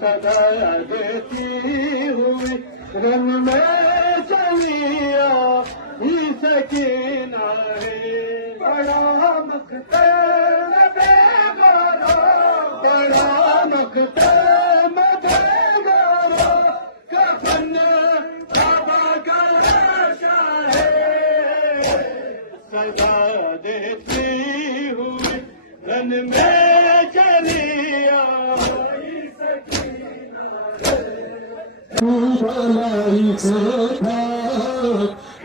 صدا دیتی ہوئی رنگ میں چلیا ہی سکینہ ہے بڑا مختار بے گارا بڑا مختار بے گارا کفن کعبہ کا ریشہ ہے صدا دیتی ہوئی رن میں چلیا بلائی سے تھا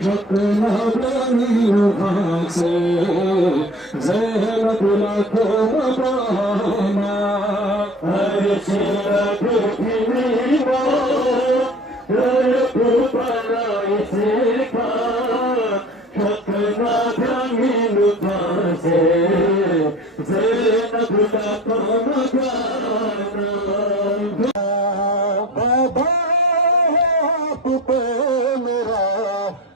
رکھنا بنی وہاں سے زینب لاکھوں مبانا ہر شرک کی رب بلائی سے تھا رکھنا بنی وہاں سے زینب لاکھوں مبانا میرا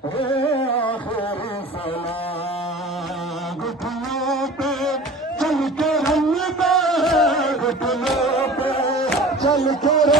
ہے آخر سلام گھٹنوں پہ چل کے رنگتا ہے گھٹنوں پہ چل کے